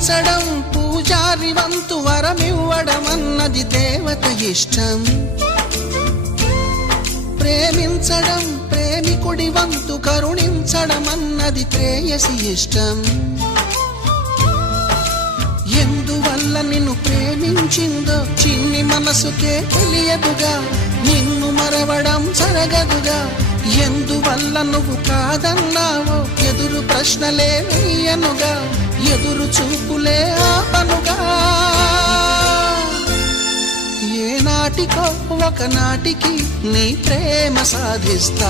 పూజించడం పూజారి వంతు వరమివ్వడం అన్నది దేవత ఇష్టం. ప్రేమించడం ప్రేమికుడి వంతు కరుణించడం అన్నది ప్రేయసి ఇష్టం. ఎందువల్ల నిన్ను ప్రేమించిందో చిన్ని మనసుకే తెలియదుగా, నిన్ను మరవడం జరగదుగా. ఎందువల్ల నువ్వు కాదన్నావో ఎదురు ప్రశ్నలే వేయనుగా, ఎదురు చూపులే ఆపనుగా. ఏ నాటికో ఒకనాటికి నీ ప్రేమ సాధిస్తా.